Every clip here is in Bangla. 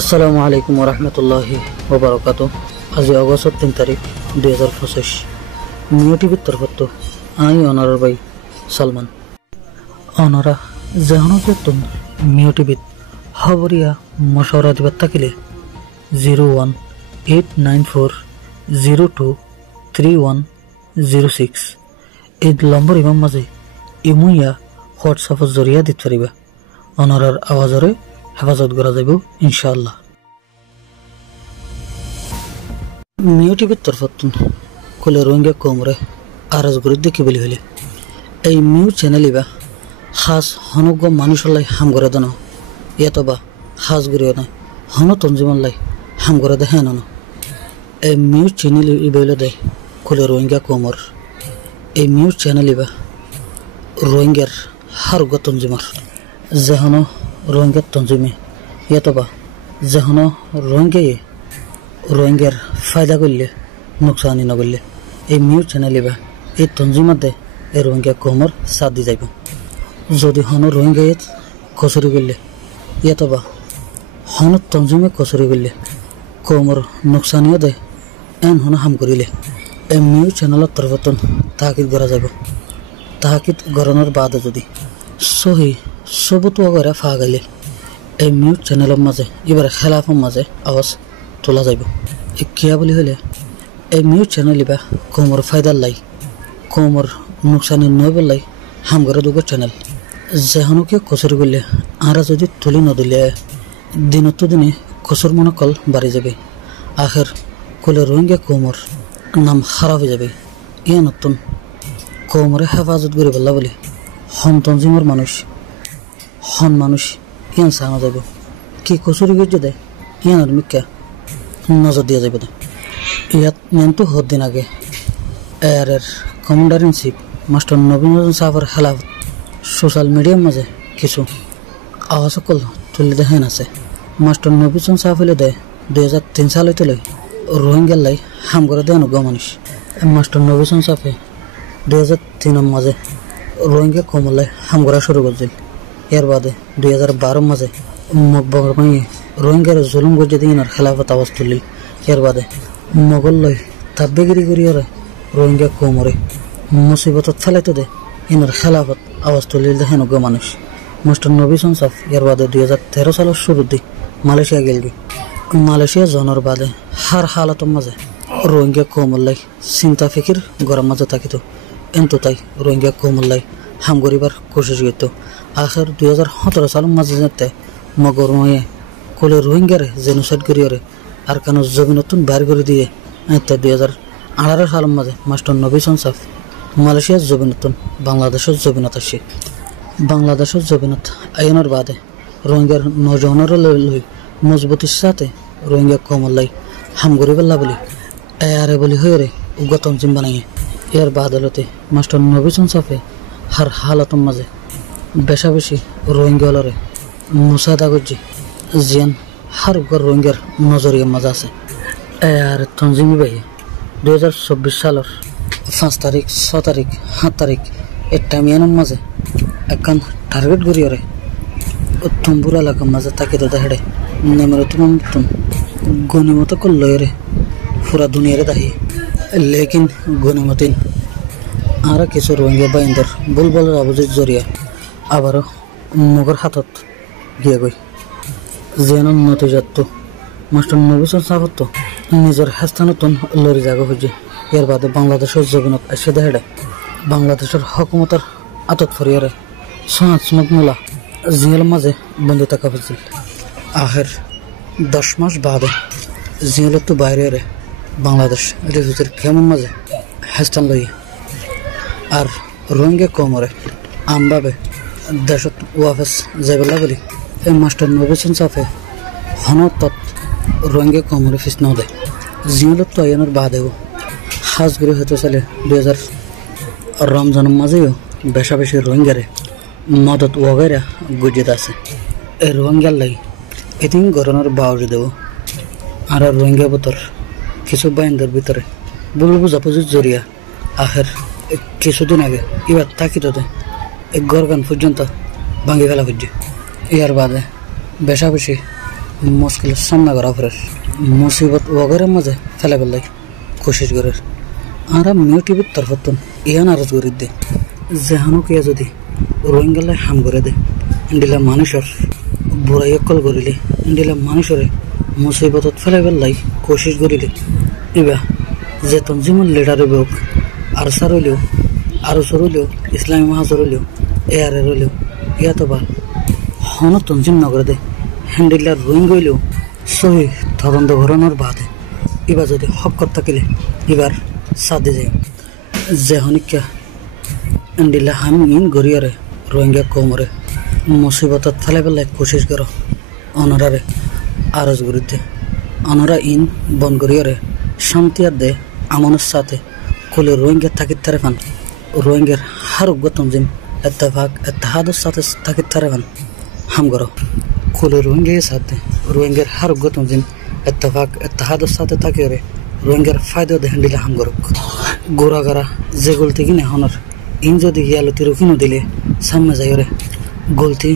আসসালামু আলাইকুম ওরহমতুল্লাহি ওবরাকাতুহ। আজ অগস্ট 3 তারিখ 2025 মিও টিভির তরফত আই অনারার ভাই সালমান অনারা যেহনো যেতন মিও টিভিত খবরিয়া মশওয়ারা দিবার থাকিলে 01894023106 এই নম্বর ইমাম মাঝে ইমুইয়া হোয়াটসঅ্যাপের জরিয়া দিতে পারিবা। অনারার আওয়াজরে হেফাজত করা যাইব ইনশাআল্লাহ। মিও টিভির তরফতুন কলে রোহিঙ্গা কমরে আরাজ গরি দেখি বলি হলে এই মিও চ্যানেল ইবা খাস হনজ্ঞ মানুষলাই হাম করে দেন ইয়াতবা খাস গরিও না হন তঞ্জিমলাই হাম করে দে হেন এই মিও চ্যানেল ইবাইলে দেয় কলে রোহিঙ্গা কমর। এই মিও চ্যানেল ইবা রোহিঙ্গার হার গ তঞ্জিমার যেহন রোহিঙ্গার তঞ্জিমে ইয়াতবা যেহন রোহিঙ্গার ফায়দা করলে নোকসানি নগরলে এই মিও চ্যানেল বা এই তঞ্জিমাতে এই রোহিঙ্গা কমর সাথ দি যাইব। যদি হন রোহিঙ্গায় কচুরি করলে ইয়াতবা হন তঞ্জিমে কচুরি করলে কমর নোকসানিও দেয় এন হন হাম করিলে এই মিও চ্যানেলের তরফতন তাহাকিদ করা যাব। তাহাকিদ গড়ানোর বাদে যদি সহি সবুত করে ফা গাইলে এই মিউজ চ্যানেলের মাঝে এবার খেলাফের মাঝে আওয়াজ তোলা যাইব। কিয়া বলি হলে এই মিউজ চ্যানেল বা কোমর ফায়দার লাই কোমর নোকসানি নয় বললাই হামগরে দুগো চ্যানেল যেহনকে কচুরি করলে আরা যদি তুলি নদিলে দিনত দিনে কচুর মনে কল বাড়ি যাবে। আখের কলে রোহিঙ্গা কোমর নাম খারাপ হয়ে যাবে। ইয়ে নতুন কোমরে হেফাজত করে বললা বলে হন তঞ্জিমর মানুষ ইয়ান সানা যাব কি কচুরি গিয়ে দেয় ইয়ান মিকা নজর দিয়া যাবে না। ইয়াত নিয়ন্তু হত দিন আগে এয়ারের কমান্ডার ইন চিফ মাস্টার নবীন সাহাবের খেলাফত সোশ্যাল মিডিয়ার মাঝে কিছু আওয়াজ সকল তুলে দেখেন আছে। মাস্টার নবীন সাহাব হলে দেয় 2003 সাল হইতে লই রোহিঙ্গার লাই হাম করে দেয় অনুগ্রহ মানুষ। মাস্টার নবীন সাহাবে 2003 মাঝে রোহিঙ্গা কমলাই হাম করা শুরু করছিল। এর বাদে 2012 মাঝে মকবর ভাঙিয়ে রোহিঙ্গার জুলুম গজে দিয়ে ইনার খেলাফত আওয়াজ তুলিল। এর বাদে মগল লই তাব্বেগিরি করিয়ে রোহিঙ্গা কোমরে মুসিবতত ফেলাইতে দে ইনার খেলাফত আওয়াজ তুলিল দেখেন গো মানুষ। মাস্টার নবী সনসাফ এর বাদে 2013 সালের শুরুর দিক মালয়েশিয়া গেলবি। মালয়েশিয়া জনের বাদে হার হালতর মাঝে রোহিঙ্গা কোমল্লাই চিন্তা ফিকির গরম মাঝে থাকিত এন্তু তাই রোহিঙ্গা কোমল্লাই হাম করিবার কোশিশ করত। আখের 2017 সালের মাঝে যেতে মগর ময়ে কোলে রোহিঙ্গারে জেনোসাইড করিয়রে আর কেন জমিনতুন বাইর করে দিয়ে 2018 সালের মাঝে মাস্টার নবী সনসাফ মালয়েশিয়ার জমিনতুন বাংলাদেশের জমিনত আসে। বাংলাদেশের জমিনত আইনের বাদে রোহিঙ্গার নজনের লই মজবুতির সাথে রোহিঙ্গা কমল্লাই হাম করি পেলা বলি এয়ারে বলি হয়ে উগ্র তঞ্জিম বানাইয়ে এর বাদলতে মাস্টার নবী সনসাফে হার হালতর মাঝে বেশা বেশি রোহিঙ্গালরে মুসাদা করছি জিয়ান হার গর রোহিঙ্গার নজরিয়ার মাঝে আছে। আর তঞ্জিমি বাই 2024 সালের 5 তারিখ 6 তারিখ 7 তারিখ এই টাইমিয়ানোর মাঝে একখান টার্গেট করিয়রে তুম্বুর এলাকার মাঝে তাকিয়ে দেখাড়ে নেমের তুম গণিমত করলরে পুরা দুনিয়ারে দাহি লেকিন গণিমতিন আর কিছু রোহিঙ্গা বাইন্দার বুলবলের আবুজির জরিয়া আবারও মুগর হাতত গিয়ে গই যেন নতিজাত মাস্টার নবীন সাহাবত নিজের হেস্তানতন লড়ি জায়গা খুঁজে। এর বাদে বাংলাদেশের জমিনত এসে দেখাড়ে বাংলাদেশের হকুমতার আতত ফরিয়ারে সমাজ মোলা জিয়াল মাঝে বন্দি থাকা হয়েছিল। আখের 10 মাস বাদে জিয়ালত তো বাইরে বাংলাদেশ রিফিউজির কেমন মাঝে হেস্তান লইয়ে আর রোহিঙ্গা কমরে আমভাবে দেশত ওয়াফেস যাবেলা বলি এই মাস্টার নবীন সাফে হনত রোহিঙ্গা কমরে ফিস ন দেয় জিয়ালত তো আইনের বাদেও হাজগুড়ি হতে চলে 2000 রমজানের মাঝেও বেশা বেশি রোহিঙ্গারে মদত ওয়াগেরা গুজিত আছে। এই রোহিঙ্গার লাই এদিন গরনের বাউরি দেব আর রোহিঙ্গা বোতর কিছু বাইন্দার ভিতরে বুল বুঝাবুঝির জরিয়া আখের কিছুদিন আগে এবার তাকিত এই গরগান পর্যন্ত ভাঙি ফেলা হচ্ছে। ইয়ার বাদে বেশা বেশি মুশকিলের সামনা করা ফেরার মুসিবত ওগরের মাঝে ফেলে ফেলাই কোশিশ করার আর মিউ টিভির তরফতন ইয়ান আরজ করে দে যে হানুকিয়া যদি রোহিঙ্গালে হাম করে দে ইন্ডিলা মানুষের বুড়াই অকল করিলে ইন্ডিলা মানুষরে মুসিবতত ফেলে ফেলাই কোশিশ করিলে ইবা যে তঞ্জিমুল লিডার হোক আর সার হইলেও আরো সর হইলেও ইসলামী মাহাজর হইলেও এআর হইলেও ইয়াতো বা হন তঞ্জিম নগরে দে হ্যান্ডিলার রোহিঙ্গ হইলেও সহি তদন্ত ঘরানোর বাদে এবার যদি হক কর থাকিলে এবার সাদে যায় যে হনিকা হ্যান্ডিলা হামিন গড়িয়ারে রোহিঙ্গা কোমরে মুসিবতত ফেলে ফেলে কোশিশ করো অনরারে আরজ গরিতে অনরা ইন বন গড়িয়ারে শান্তি আর দে আমনের সাথে কুলে রোহিঙ্গা থাকিত তারেফান রোহিঙ্গার হারুগ্য তঞ্জিম এত্তেফাক এত্তেহাদের সাথে থাকিত তারেফান হাম করো কুলে রোহিঙ্গা সাথে রোহিঙ্গার হারুগ্য তঞ্জিম এত্তেফাক এত্তেহাদের সাথে থাকে রে রোহিঙ্গার ফায়দা দেখেন দিলে হাম করো গোড়া গাড়া যে গলতি কিনে হনর ইন যদি ইয়ালতি রুকিনো দিলে সামনে যাই রে গলতি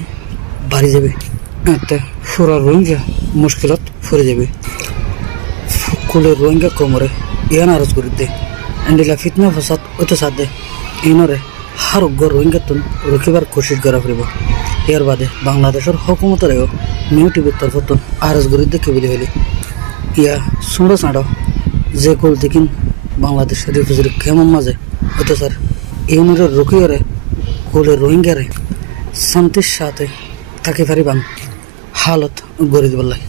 বাড়ি যাবে একটা ফুরা রোহিঙ্গা মুশকিলত ফুরে যাবে কুলে রোহিঙ্গা কোমরে ইয়ান আরজ করে দে এন্ডিলা ফিতনা ফসাদ ওতে সাথ দে ইনরে হারুগ্য রোহিঙ্গাতন রুকিবার কোশিশ করা ফুরিব ইয়ার বাদে বাংলাদেশের হুকুমতরেও মিউ টিভির তরফতন আরজ করে দেখে বলি হইলে ইয়া সুঁড়ো চাঁড়ো যে গোল দেখিন বাংলাদেশের রিফিউজির কেমন মাঝে ওতে স্যার ইউনিরে রুকিয়রে কুলে রোহিঙ্গারে শান্তির সাথে থাকি পারিবান হালত গড়ে দিবার লাগে।